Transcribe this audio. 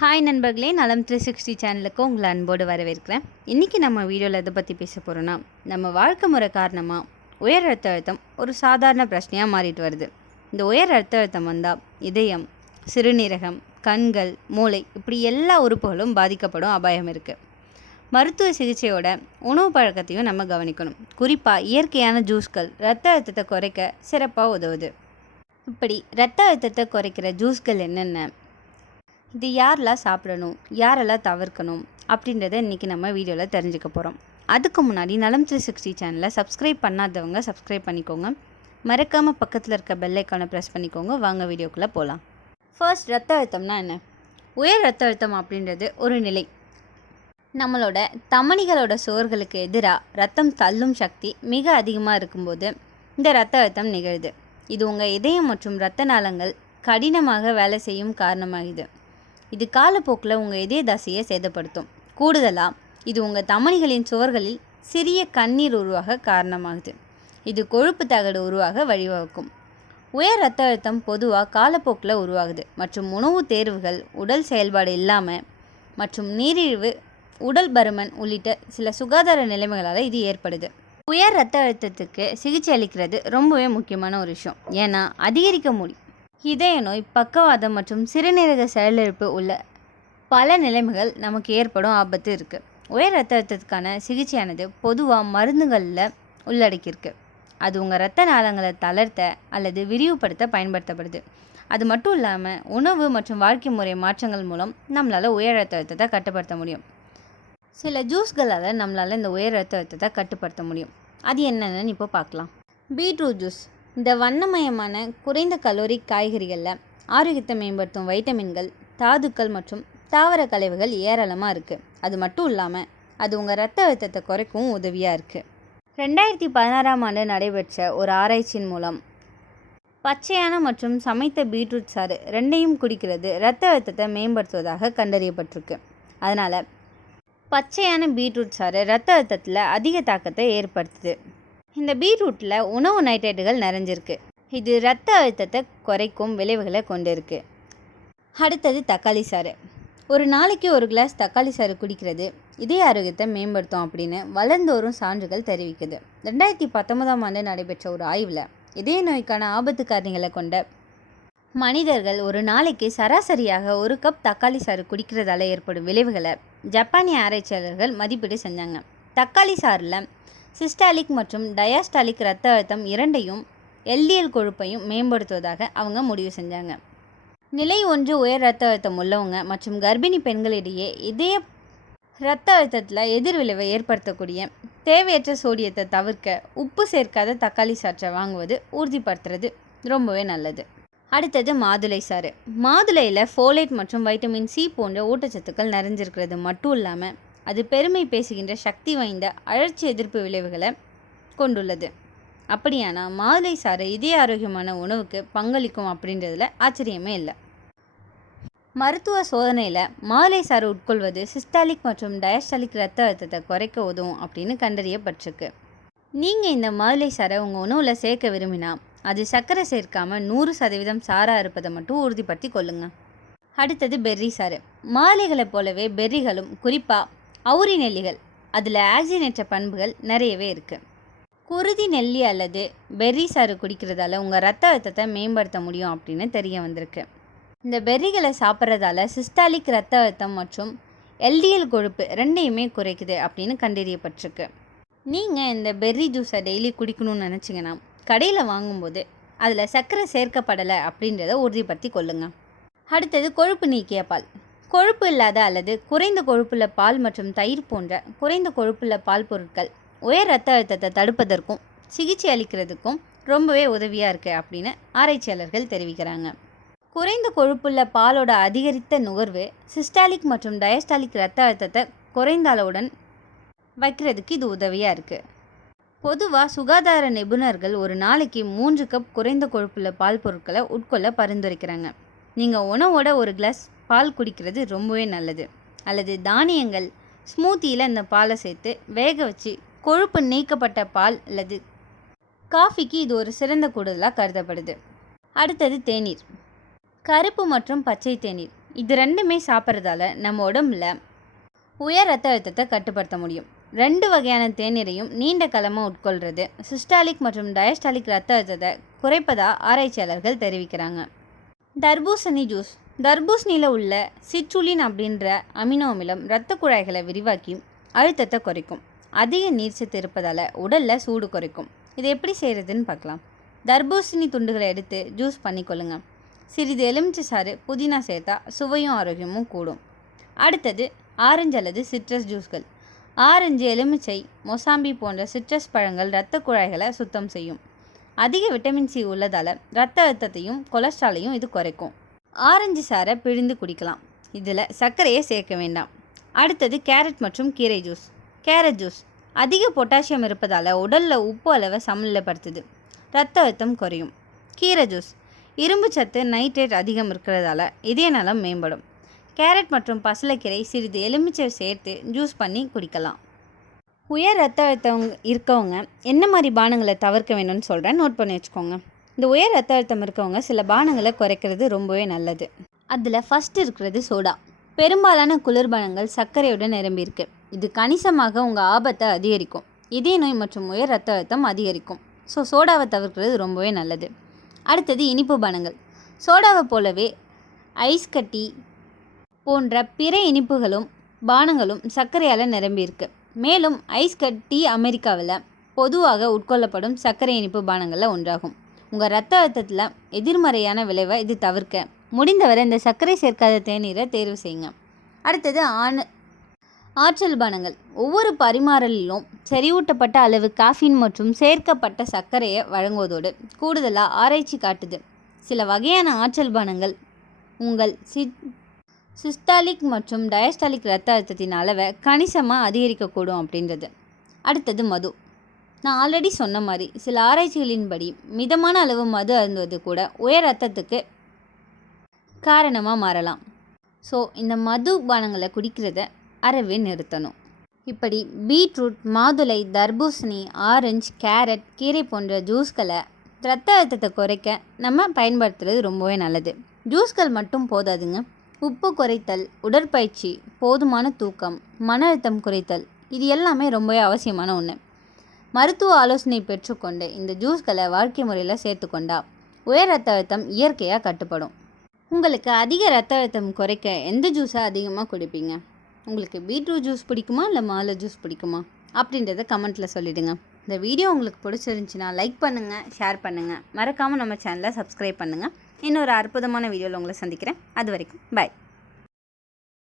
Hi நண்பர்களே. நலம் three sixty சேனலுக்கு உங்களை அன்போடு வரவேற்கிறேன். இன்றைக்கி நம்ம வீடியோவில் எதை பற்றி பேச போகிறோன்னா நம்ம வாழ்க்கை முறை காரணமாக உயர் ரத்த அழுத்தம் ஒரு சாதாரண பிரச்சனையாக மாறிட்டு வருது. இந்த உயர் ரத்த அழுத்தம் வந்தால் இதயம் சிறுநீரகம் கண்கள் மூளை இப்படி எல்லா உறுப்புகளும் பாதிக்கப்படும் அபாயம் இருக்குது மருத்துவ சிகிச்சையோட உணவு பழக்கத்தையும் நம்ம கவனிக்கணும். குறிப்பாக இயற்கையான ஜூஸ்கள் ரத்த அழுத்தத்தை குறைக்க சிறப்பாக உதவுது. இப்படி ரத்த அழுத்தத்தை குறைக்கிற ஜூஸ்கள் என்னென்ன? இது யாரெல்லாம் சாப்பிடணும் யாரெல்லாம் தவிர்க்கணும் அப்படின்றத இன்றைக்கி நம்ம வீடியோவில் தெரிஞ்சுக்க போகிறோம் அதுக்கு முன்னாடி நலம் த்ரீ சிக்ஸ்டி சேனலை சப்ஸ்கிரைப் பண்ணாதவங்க சப்ஸ்கிரைப் பண்ணிக்கோங்க. மறக்காமல் பக்கத்தில் இருக்க பெல்லைக்கானை ப்ரெஸ் பண்ணிக்கோங்க. வாங்க வீடியோக்குள்ளே போகலாம் ஃபர்ஸ்ட் ரத்த அழுத்தம்னா என்ன? உயர் ரத்த அழுத்தம் அப்படின்றது ஒரு நிலை. நம்மளோட தமணிகளோட சுவர்களுக்கு எதிராக ரத்தம் தள்ளும் சக்தி மிக அதிகமாக இருக்கும்போது இந்த ரத்த அழுத்தம் நிகழுது. இது உங்கள் இதயம் மற்றும் இரத்த நாளங்கள் கடினமாக வேலை செய்யும் காரணமாகுது. இது காலப்போக்கில் உங்கள் இதய தசையை சேதப்படுத்தும். கூடுதலாக இது உங்கள் தமனிகளின் சுவர்களில் சிறிய கண்ணீர் உருவாக காரணமாகுது. இது கொழுப்பு தகடு உருவாக வழிவகுக்கும். உயர் ரத்த அழுத்தம் பொதுவாக காலப்போக்கில் உருவாகுது. மற்றும் உணவு தேர்வுகள் உடல் செயல்பாடு இல்லாமல் மற்றும் நீரிழிவு உடல் பருமன் உள்ளிட்ட சில சுகாதார நிலைமைகளால் இது ஏற்படுது. உயர் ரத்த அழுத்தத்துக்கு சிகிச்சை அளிக்கிறது ரொம்பவே முக்கியமான ஒரு விஷயம். ஏன்னா அதிகரிக்க முடியும். இதய நோய் பக்கவாதம் மற்றும் சிறுநீரக செயலிழப்பு உள்ள பல நிலைமைகள் நமக்கு ஏற்படும் ஆபத்து இருக்குது உயர் ரத்த அழுத்தத்துக்கான சிகிச்சையானது பொதுவாக மருந்துகளில் உள்ளடக்கியிருக்கு. அது உங்கள் ரத்த நாளங்களை தளர்த்த அல்லது விரிவுபடுத்த பயன்படுத்தப்படுது. அது மட்டும் இல்லாமல் உணவு மற்றும் வாழ்க்கை முறை மாற்றங்கள் மூலம் நம்மளால் உயர் ரத்த அழுத்தத்தை கட்டுப்படுத்த முடியும். சில ஜூஸ்களால் நம்மளால் இந்த உயர் ரத்த அழுத்தத்தை கட்டுப்படுத்த முடியும். அது என்னென்னு இப்போ பார்க்கலாம் பீட்ரூட் ஜூஸ். இந்த வண்ணமயமான குறைந்த கலோரி காய்கறிகளில் ஆரோக்கியத்தை மேம்படுத்தும் வைட்டமின்கள் தாதுக்கள் மற்றும் தாவர கலைவுகள் ஏராளமாக இருக்குது அது மட்டும் இல்லாமல் அது உங்கள் ரத்த அழுத்தத்தை குறைக்கவும் உதவியாக இருக்குது ரெண்டாயிரத்தி பதினாறாம் ஆண்டு நடைபெற்ற ஒரு ஆராய்ச்சியின் மூலம் பச்சையான மற்றும் சமைத்த பீட்ரூட் சாறு ரெண்டையும் குடிக்கிறது இரத்த அழுத்தத்தை மேம்படுத்துவதாக கண்டறியப்பட்டிருக்கு. அதனால் பச்சையான பீட்ரூட் சாறு ரத்த அழுத்தத்தில் அதிக தாக்கத்தை ஏற்படுத்துது. இந்த பீட்ரூட்டில் உணவு நைட்ரேட்டுகள் நிறைஞ்சிருக்கு. இது ரத்த அழுத்தத்தை குறைக்கும் விளைவுகளை கொண்டிருக்கு. அடுத்தது தக்காளி சாறு. ஒரு நாளைக்கு ஒரு கிளாஸ் தக்காளி சாறு குடிக்கிறது இதய ஆரோக்கியத்தை மேம்படுத்தும் அப்படின்னு வளர்ந்தோறும் சான்றுகள் தெரிவிக்குது. ரெண்டாயிரத்தி பத்தொன்பதாம் ஆண்டு நடைபெற்ற ஒரு ஆய்வில் இதய நோய்க்கான ஆபத்து காரணிகளை கொண்ட மனிதர்கள் ஒரு நாளைக்கு சராசரியாக ஒரு கப் தக்காளி சாறு குடிக்கிறதால ஏற்படும் விளைவுகளை ஜப்பானிய ஆராய்ச்சியாளர்கள் மதிப்பீடு செஞ்சாங்க. தக்காளி சாறில் சிஸ்டாலிக் மற்றும் டயாஸ்டாலிக் இரத்த அழுத்தம் இரண்டையும் எல்டிஎல் கொழுப்பையும் மேம்படுத்துவதாக அவங்க முடிவு செஞ்சாங்க. நிலை ஒன்று உயர் இரத்த அழுத்தம் உள்ளவங்க மற்றும் கர்ப்பிணி பெண்களிடையே இதய இரத்த அழுத்தத்தில் எதிர்விளைவை ஏற்படுத்தக்கூடிய தேவையற்ற சோடியத்தை தவிர்க்க உப்பு சேர்க்காத தக்காளி சாற்றை வாங்குவது உறுதிப்படுத்துறது ரொம்பவே நல்லது. அடுத்தது மாதுளை சாறு. மாதுளையில் ஃபோலேட் மற்றும் வைட்டமின் சி போன்ற ஊட்டச்சத்துக்கள் நிறைஞ்சிருக்கிறது. மட்டும் இல்லாமல் அது பெருமை பேசுகின்ற சக்தி வாய்ந்த அழற்சி எதிர்ப்பு விளைவுகளை கொண்டுள்ளது. அப்படியானால் மாதுளை சாறு இதய ஆரோக்கியமான உணவுக்கு பங்களிக்கும் அப்படின்றதுல ஆச்சரியமே இல்லை. மருத்துவ சோதனையில் மாதுளை சாறு உட்கொள்வது சிஸ்டாலிக் மற்றும் டயஸ்டாலிக் ரத்த அழுத்தத்தை குறைக்க உதவும் அப்படின்னு கண்டறியப்பட்டிருக்கு. நீங்கள் இந்த மாதுளை சாறை உங்கள் உணவில் சேர்க்க விரும்பினா அது சர்க்கரை சேர்க்காமல் நூறு சதவீதம் சாராக இருப்பதை மட்டும் உறுதிப்படுத்தி கொள்ளுங்கள் அடுத்தது பெர்ரி சாறு. மாலைகளைப் போலவே பெர்ரிகளும் குறிப்பாக அவுரி நெல்லிகள். அதில் ஆக்சிஜனேற்ற பண்புகள் நிறையவே இருக்குது குருதி நெல்லி அல்லது பெர்ரி சாறு குடிக்கிறதால உங்கள் ரத்த அழுத்தத்தை மேம்படுத்த முடியும் அப்படின்னு தெரிய வந்திருக்கு. இந்த பெர்ரிகளை சாப்பிட்றதால சிஸ்டாலிக் ரத்த அழுத்தம் மற்றும் எல்டிஎல் கொழுப்பு ரெண்டையுமே குறைக்குது அப்படின்னு கண்டறியப்பட்டிருக்கு. நீங்கள் இந்த பெர்ரி ஜூஸை டெய்லி குடிக்கணும்னு நினச்சிங்கன்னா கடையில் வாங்கும்போது அதில் சர்க்கரை சேர்க்கப்படலை அப்படின்றத உறுதிப்படுத்தி கொள்ளுங்கள் அடுத்தது கொழுப்பு நீக்கிய பால். கொழுப்பு இல்லாத அல்லது குறைந்த கொழுப்புள்ள பால் மற்றும் தயிர் போன்ற குறைந்த கொழுப்புள்ள பால் பொருட்கள் உயர் ரத்த அழுத்தத்தை தடுப்பதற்கும் சிகிச்சை அளிக்கிறதுக்கும் ரொம்பவே உதவியாக இருக்குது அப்படின்னு ஆராய்ச்சியாளர்கள் தெரிவிக்கிறாங்க. குறைந்த கொழுப்புள்ள பாலோட அதிகரித்த நுகர்வு சிஸ்டாலிக் மற்றும் டயஸ்டாலிக் ரத்த அழுத்தத்தை குறைந்த அளவுடன் வைக்கிறதுக்கு இது உதவியாக இருக்குது பொதுவாக சுகாதார நிபுணர்கள் ஒரு நாளைக்கு மூன்று கப் குறைந்த கொழுப்புள்ள பால் பொருட்களை உட்கொள்ள பரிந்துரைக்கிறாங்க. நீங்கள் உணவோட ஒரு கிளாஸ் பால் குடிக்கிறது ரொம்பவே நல்லது. அல்லது தானியங்கள் ஸ்மூத்தியில் இந்த பாலை சேர்த்து வேக வச்சு கொழுப்பு நீக்கப்பட்ட பால் அல்லது காஃபிக்கு இது ஒரு சிறந்த கூடுதலாக கருதப்படுது. அடுத்தது தேநீர். கருப்பு மற்றும் பச்சை தேநீர். இது ரெண்டுமே சாப்பிட்றதால நம்ம உடம்புல உயர் ரத்த அழுத்தத்தை கட்டுப்படுத்த முடியும். ரெண்டு வகையான தேநீரையும் நீண்ட காலமாக உட்கொள்கிறது சிஸ்டாலிக் மற்றும் டயஸ்டாலிக் ரத்த அழுத்தத்தை குறைப்பதா ஆராய்ச்சியாளர்கள் தெரிவிக்கிறாங்க. தர்பூசணி ஜூஸ். தர்பூசணியில் உள்ள சிற்றுலின் அப்படின்ற அமினோ அமிலம் இரத்த குழாய்களை விரிவாக்கி அழுத்தத்தை குறைக்கும். அதிக நீர்ச்சத்து இருப்பதால் உடலில் சூடு குறைக்கும். இதை எப்படி செய்கிறதுன்னு பார்க்கலாம் தர்பூசணி துண்டுகளை எடுத்து ஜூஸ் பண்ணிக்கொள்ளுங்க. சிறிது எலுமிச்சை சாறு புதினா சேர்த்தா சுவையும் ஆரோக்கியமும் கூடும். அடுத்தது ஆரஞ்சு அல்லது சிட்ரஸ் ஜூஸ்கள் ஆரஞ்சு எலுமிச்சை மொசாம்பி போன்ற சிட்ரஸ் பழங்கள் இரத்த குழாய்களை சுத்தம் செய்யும். அதிக விட்டமின் சி உள்ளதால் இரத்த அழுத்தத்தையும் கொலஸ்ட்ராலையும் இது குறைக்கும். ஆரஞ்சு சாறை பிழிந்து குடிக்கலாம். இதில் சர்க்கரையை சேர்க்க வேண்டாம். அடுத்தது கேரட் மற்றும் கீரை ஜூஸ். கேரட் ஜூஸ் அதிக பொட்டாசியம் இருப்பதால் உடலில் உப்பு அளவை சமநிலைப்படுத்துது. ரத்த அழுத்தம் குறையும். கீரை ஜூஸ் இரும்பு சத்து நைட்ரேட் அதிகம் இருக்கிறதால இதய நலம் மேம்படும். கேரட் மற்றும் பசலைக்கீரை சிறிது எலுமிச்சை சேர்த்து ஜூஸ் பண்ணி குடிக்கலாம். உயர் ரத்த அழுத்தம் இருக்கவங்க என்ன மாதிரி பானங்களை தவிர்க்க வேணும்னு சொல்கிறேன் நோட் பண்ணி வச்சுக்கோங்க. இந்த உயர் ரத்த அழுத்தம் இருக்கவங்க சில பானங்களை குறைக்கிறது ரொம்பவே நல்லது. அதில் ஃபஸ்ட் இருக்கிறது சோடா பெரும்பாலான குளிர்பானங்கள் சர்க்கரையுடன் நிரம்பியிருக்கு இது கணிசமாக உங்கள் ஆபத்தை அதிகரிக்கும். இதய நோய் மற்றும் உயர் ரத்த அழுத்தம் அதிகரிக்கும். ஸோ சோடாவை தவிர்க்கிறது ரொம்பவே நல்லது. அடுத்தது இனிப்பு பானங்கள். சோடாவை போலவே ஐஸ் கட்டி போன்ற பிற இனிப்புகளும் பானங்களும் சர்க்கரையால் நிரம்பியிருக்கு மேலும் ஐஸ் கட்டி அமெரிக்காவில் பொதுவாக உட்கொள்ளப்படும் சர்க்கரை இனிப்பு பானங்களில் ஒன்றாகும். உங்கள் ரத்த அழுத்தத்தில் எதிர்மறையான விளைவை இது தவிர்க்க. முடிந்தவரை இந்த சர்க்கரை சேர்க்காத தேநீரை தேர்வு செய்யுங்க. அடுத்தது ஆண் ஆற்றல் பானங்கள். ஒவ்வொரு பரிமாறலிலும் செறிவூட்டப்பட்ட அளவு காஃபின் மற்றும் சேர்க்கப்பட்ட சர்க்கரையை வழங்குவதோடு கூடுதலாக ஆராய்ச்சி காட்டுது. சில வகையான ஆற்றல் பானங்கள் உங்கள் சி சிஸ்டாலிக் மற்றும் டயஸ்டாலிக் ரத்த அழுத்தத்தின் அளவை கணிசமாக அதிகரிக்கக்கூடும் அப்படின்றது. அடுத்தது மது. நான் ஆல்ரெடி சொன்ன மாதிரி சில ஆராய்ச்சிகளின்படி மிதமான அளவு மது அருந்துவது கூட உயர் ரத்தத்துக்கு காரணமாக மாறலாம். ஸோ இந்த மது பானங்களை குடிக்கிறத அறவே நிறுத்தணும். இப்படி பீட்ரூட் மாதுளை தர்பூசணி ஆரஞ்சு கேரட் கீரை போன்ற ஜூஸ்களை ரத்த அழுத்தத்தை குறைக்க நம்ம பயன்படுத்துறது ரொம்பவே நல்லது. ஜூஸ்கள் மட்டும் போதாதுங்க. உப்பு குறைத்தல் உடற்பயிற்சி போதுமான தூக்கம் மன அழுத்தம் குறைத்தல் இது எல்லாமே ரொம்பவே அவசியமான ஒன்று மருத்துவ ஆலோசனை பெற்றுக்கொண்டு இந்த ஜூஸ்களை வாழ்க்கை முறையில் சேர்த்துக்கொண்டா உயர் ரத்த அழுத்தம் இயற்கையாக கட்டுப்படும். உங்களுக்கு அதிக ரத்த அழுத்தம் குறைக்க எந்த ஜூஸை அதிகமாக குடிப்பீங்க? உங்களுக்கு பீட்ரூட் ஜூஸ் பிடிக்குமா? இல்லை மாலை ஜூஸ் பிடிக்குமா? அப்படின்றத கமெண்ட்டில் சொல்லிவிடுங்க இந்த வீடியோ உங்களுக்கு பிடிச்சிருந்துச்சின்னா லைக் பண்ணுங்கள் ஷேர் பண்ணுங்கள் மறக்காமல் நம்ம சேனலை சப்ஸ்கிரைப் பண்ணுங்கள் இன்னொரு அற்புதமான வீடியோவில் உங்களை சந்திக்கிறேன். அது வரைக்கும் பாய்